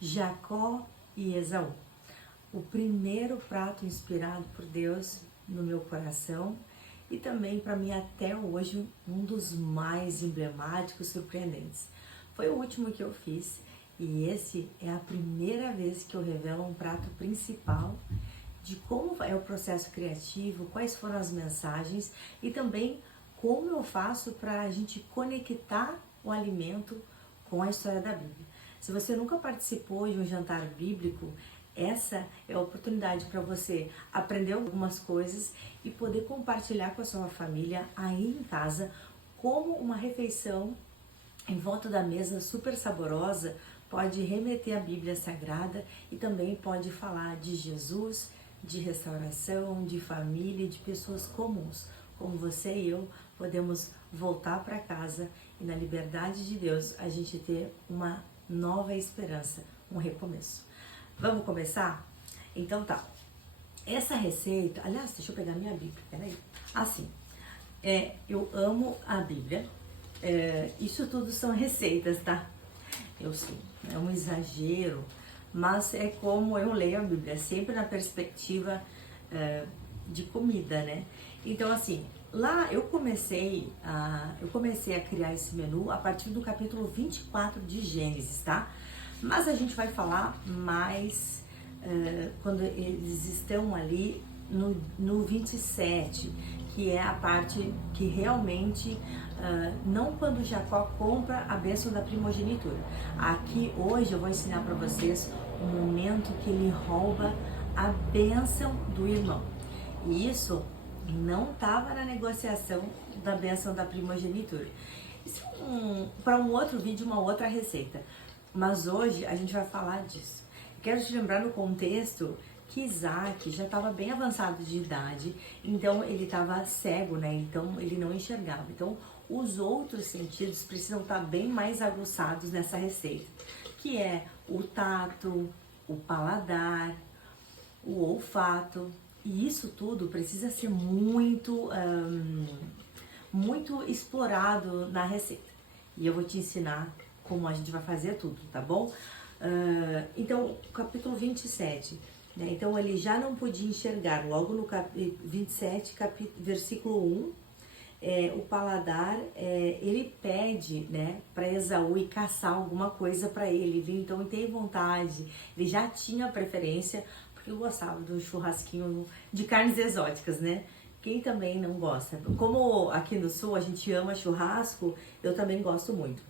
Jacó e Esaú. O primeiro prato inspirado por Deus no meu coração e também para mim até hoje um dos mais emblemáticos, surpreendentes. Foi o último que eu fiz e esse é a primeira vez que eu revelo um prato principal de como é o processo criativo, quais foram as mensagens e também como eu faço para a gente conectar o alimento com a história da Bíblia. Se você nunca participou de um jantar bíblico, essa é a oportunidade para você aprender algumas coisas e poder compartilhar com a sua família aí em casa como uma refeição em volta da mesa super saborosa pode remeter à Bíblia Sagrada e também pode falar de Jesus, de restauração, de família, de pessoas comuns, como você e eu podemos voltar para casa e na liberdade de Deus a gente ter uma nova esperança, um recomeço. Vamos começar? Então tá. Essa receita, aliás, deixa eu pegar minha Bíblia, peraí. Assim, eu amo a Bíblia. Isso tudo são receitas, tá? Eu sei, é um exagero, mas é como eu leio a Bíblia, sempre na perspectiva de comida, né? Então assim, lá eu comecei a criar esse menu a partir do capítulo 24 de Gênesis, tá? Mas a gente vai falar mais quando eles estão ali no 27, que é a parte que realmente, não quando Jacó compra a bênção da primogenitura. Aqui hoje eu vou ensinar para vocês o momento que ele rouba a bênção do irmão. E isso não estava na negociação da bênção da primogenitura. Isso é para um outro vídeo, uma outra receita. Mas hoje a gente vai falar disso. Quero te lembrar no contexto que Isaac já estava bem avançado de idade, então ele estava cego, né? Então ele não enxergava. Então os outros sentidos precisam estar bem mais aguçados nessa receita, que é o tato, o paladar, o olfato. E isso tudo precisa ser muito explorado na receita. E eu vou te ensinar como a gente vai fazer tudo, tá bom? Então, capítulo 27, né? Então ele já não podia enxergar, logo no 27, versículo 1, o paladar, ele pede, né, para Esaú ir caçar alguma coisa para ele, viu? Então ele tem vontade, ele já tinha preferência, porque eu gostava do churrasquinho de carnes exóticas, né? Quem também não gosta? Como aqui no sul a gente ama churrasco, eu também gosto muito.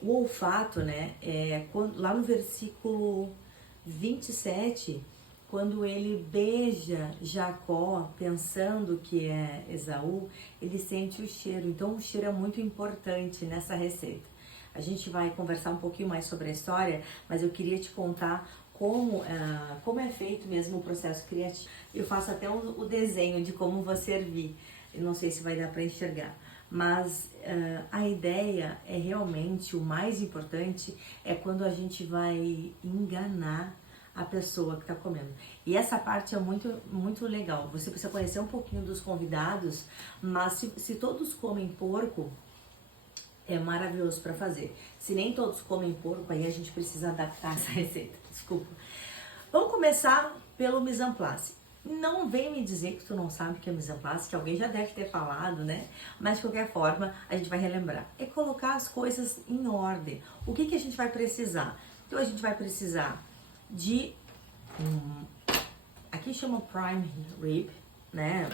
O olfato, né, lá no versículo 27, quando ele beija Jacó pensando que é Esaú, ele sente o cheiro. Então o cheiro é muito importante nessa receita. A gente vai conversar um pouquinho mais sobre a história, mas eu queria te contar como é feito mesmo o processo criativo. Eu faço até o desenho de como vou servir. Eu não sei se vai dar para enxergar. Mas a ideia é realmente, o mais importante é quando a gente vai enganar a pessoa que está comendo. E essa parte é muito, muito legal. Você precisa conhecer um pouquinho dos convidados, mas se todos comem porco, é maravilhoso para fazer. Se nem todos comem porco, aí a gente precisa adaptar essa receita. Desculpa. Vamos começar pelo mise en place. Não vem me dizer que tu não sabe o que é mise en place, que alguém já deve ter falado, né? Mas de qualquer forma, a gente vai relembrar. É colocar as coisas em ordem. O que a gente vai precisar? Então a gente vai precisar de aqui chama prime rib, né?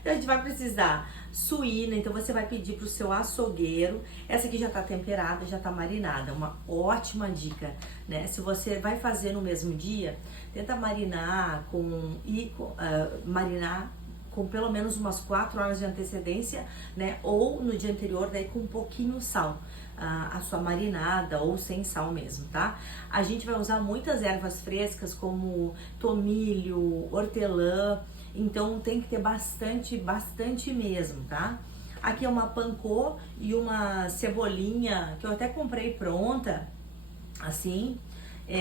Então a gente vai precisar suína, então você vai pedir pro seu açougueiro. Essa aqui já tá temperada, já tá marinada, uma ótima dica, né? Se você vai fazer no mesmo dia, tenta marinar marinar com pelo menos umas 4 horas de antecedência, né? Ou no dia anterior, daí com um pouquinho sal, a sua marinada, ou sem sal mesmo, tá? A gente vai usar muitas ervas frescas como tomilho, hortelã. Então tem que ter bastante mesmo, tá? Aqui é uma pancô e uma cebolinha que eu até comprei pronta, assim.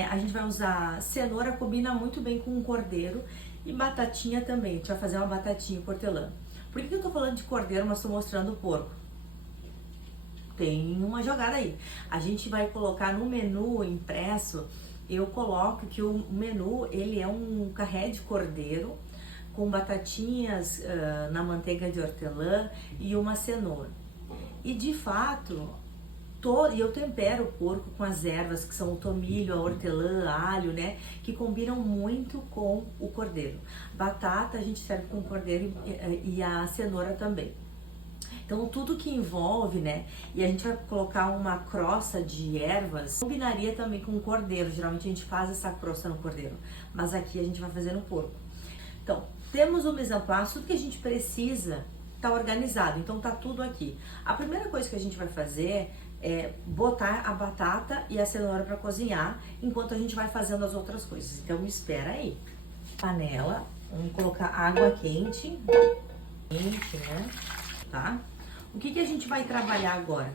A gente vai usar cenoura, combina muito bem com o cordeiro, e batatinha também. A gente vai fazer uma batatinha com hortelã. Por que eu tô falando de cordeiro, mas tô mostrando o porco? tem uma jogada aí. A gente vai colocar no menu impresso, eu coloco que o menu, ele é um carré de cordeiro com batatinhas na manteiga de hortelã e uma cenoura. E de fato, eu tempero o porco com as ervas que são o tomilho, a hortelã, alho, né? Que combinam muito com o cordeiro. Batata a gente serve com cordeiro e a cenoura também. Então tudo que envolve, né? E a gente vai colocar uma crosta de ervas, combinaria também com o cordeiro. Geralmente a gente faz essa crosta no cordeiro, mas aqui a gente vai fazer no porco. Então, temos o mise en place, tudo que a gente precisa tá organizado, então tá tudo aqui. A primeira coisa que a gente vai fazer é botar a batata e a cenoura para cozinhar, enquanto a gente vai fazendo as outras coisas. Então me espera aí. Panela, vamos colocar água quente, né? Tá? O que a gente vai trabalhar agora?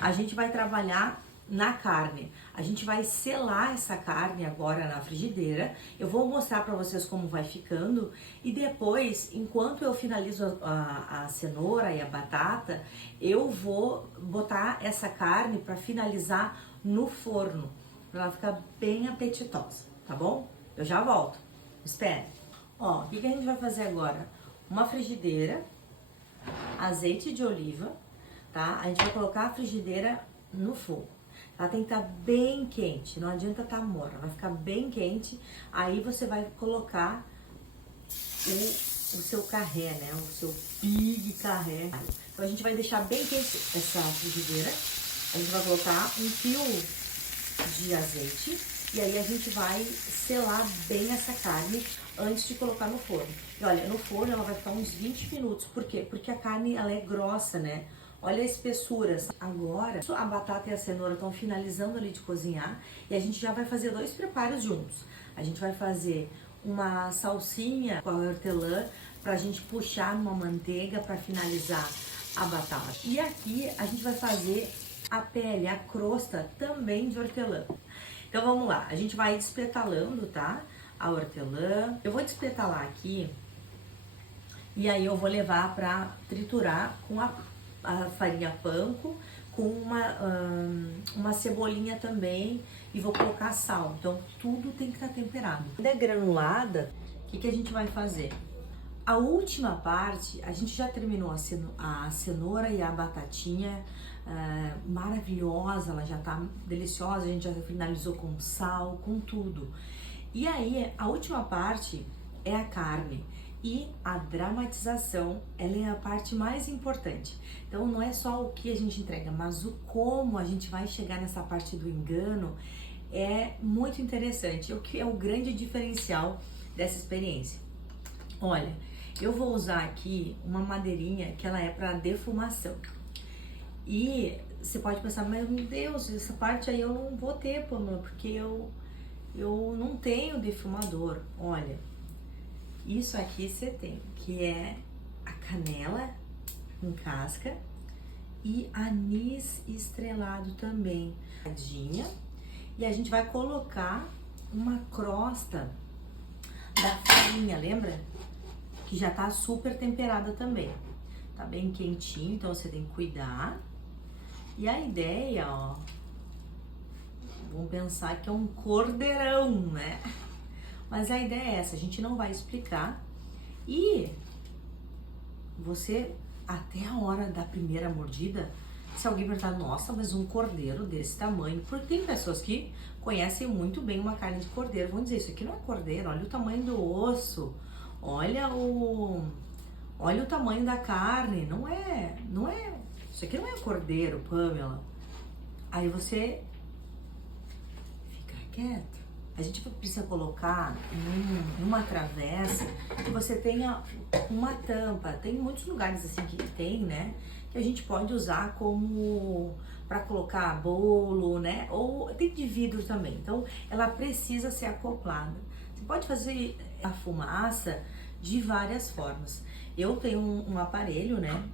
A gente vai trabalhar na carne. A gente vai selar essa carne agora na frigideira. Eu vou mostrar para vocês como vai ficando e depois, enquanto eu finalizo a cenoura e a batata, eu vou botar essa carne para finalizar no forno, para ela ficar bem apetitosa, tá bom? Eu já volto. Espere. Ó, o que a gente vai fazer agora? Uma frigideira, azeite de oliva, tá? A gente vai colocar a frigideira no fogo. Ela tem que estar bem quente, não adianta estar morna, vai ficar bem quente. Aí você vai colocar o seu carré, né? O seu pig carré. Então a gente vai deixar bem quente essa frigideira. A gente vai colocar um fio de azeite e aí a gente vai selar bem essa carne antes de colocar no forno. E olha, no forno ela vai ficar uns 20 minutos. Por quê? Porque a carne ela é grossa, né? Olha a espessura. Agora, a batata e a cenoura estão finalizando ali de cozinhar e a gente já vai fazer dois preparos juntos. A gente vai fazer uma salsinha com a hortelã pra gente puxar numa manteiga para finalizar a batata. E aqui a gente vai fazer a pele, a crosta também de hortelã. Então vamos lá, a gente vai despetalando, tá? A hortelã. Eu vou despetalar aqui e aí eu vou levar para triturar com a farinha panko, com uma cebolinha também e vou colocar sal. Então tudo tem que estar temperado. Quando é granulada, o que a gente vai fazer? A última parte, a gente já terminou a cenoura e a batatinha maravilhosa, ela já tá deliciosa, a gente já finalizou com sal, com tudo. E aí, a última parte é a carne. E a dramatização, ela é a parte mais importante. Então não é só o que a gente entrega, mas o como a gente vai chegar nessa parte do engano é muito interessante. O que é o grande diferencial dessa experiência? Olha, eu vou usar aqui uma madeirinha que ela é para defumação. E você pode pensar, mas meu Deus, essa parte aí eu não vou ter, Pamela, porque eu não tenho defumador. Olha, isso aqui você tem, que é a canela em casca e anis estrelado também. E a gente vai colocar uma crosta da farinha, lembra? Que já tá super temperada também. Tá bem quentinho, então você tem que cuidar. E a ideia, ó, vamos pensar que é um cordeirão, né? Mas a ideia é essa, a gente não vai explicar. E você, até a hora da primeira mordida, se alguém perguntar, nossa, mas um cordeiro desse tamanho, porque tem pessoas que conhecem muito bem uma carne de cordeiro, vão dizer, isso aqui não é cordeiro, olha o tamanho do osso, olha o tamanho da carne, não é, isso aqui não é cordeiro, Pamela. Aí você fica quieto. A gente precisa colocar numa travessa que você tenha uma tampa. Tem muitos lugares assim que tem, né? Que a gente pode usar como para colocar bolo, né? Ou tem de vidro também. Então, ela precisa ser acoplada. Você pode fazer a fumaça de várias formas. Eu tenho um aparelho, né?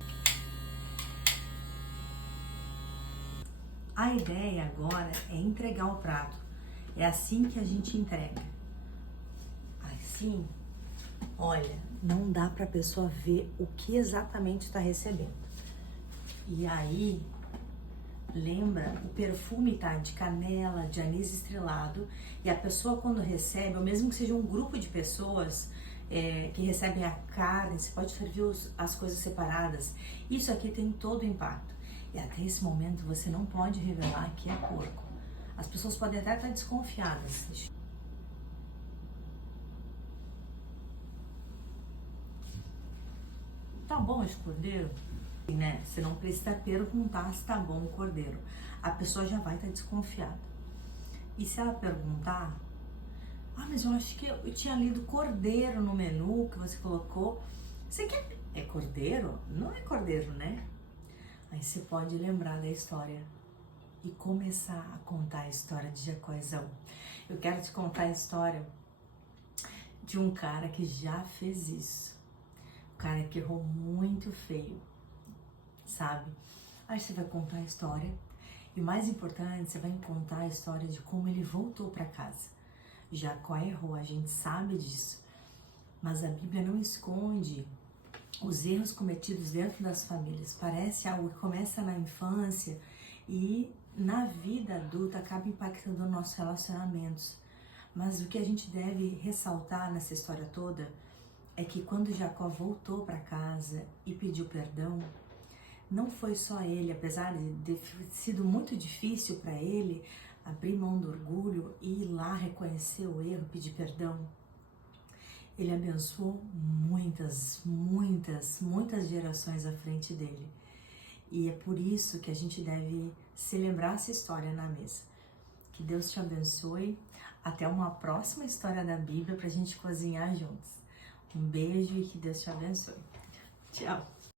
A ideia agora é entregar o prato. É assim que a gente entrega. Assim, olha, não dá para a pessoa ver o que exatamente está recebendo. E aí, lembra, o perfume tá de canela, de anis estrelado, e a pessoa quando recebe, ou mesmo que seja um grupo de pessoas que recebem a carne, você pode servir as coisas separadas, isso aqui tem todo o impacto. E até esse momento você não pode revelar que é porco. As pessoas podem até estar desconfiadas. Tá bom esse cordeiro? Né? Você não precisa perguntar se tá bom o cordeiro. A pessoa já vai estar desconfiada. E se ela perguntar, mas eu acho que eu tinha lido cordeiro no menu que você colocou. Você quer... É cordeiro? Não é cordeiro, né? Aí você pode lembrar da história e começar a contar a história de Jacó e Esaú. Eu quero te contar a história de um cara que já fez isso. Um cara que errou muito feio, sabe? Aí você vai contar a história e o mais importante, você vai contar a história de como ele voltou para casa. Jacó errou, a gente sabe disso, mas a Bíblia não esconde os erros cometidos dentro das famílias. Parece algo que começa na infância e na vida adulta acaba impactando nossos relacionamentos. Mas o que a gente deve ressaltar nessa história toda é que quando Jacó voltou para casa e pediu perdão, não foi só ele, apesar de ter sido muito difícil para ele abrir mão do orgulho e ir lá reconhecer o erro, pedir perdão. Ele abençoou muitas gerações à frente dele. E é por isso que a gente deve celebrar essa história na mesa. Que Deus te abençoe. Até uma próxima história da Bíblia para a gente cozinhar juntos. Um beijo e que Deus te abençoe. Tchau!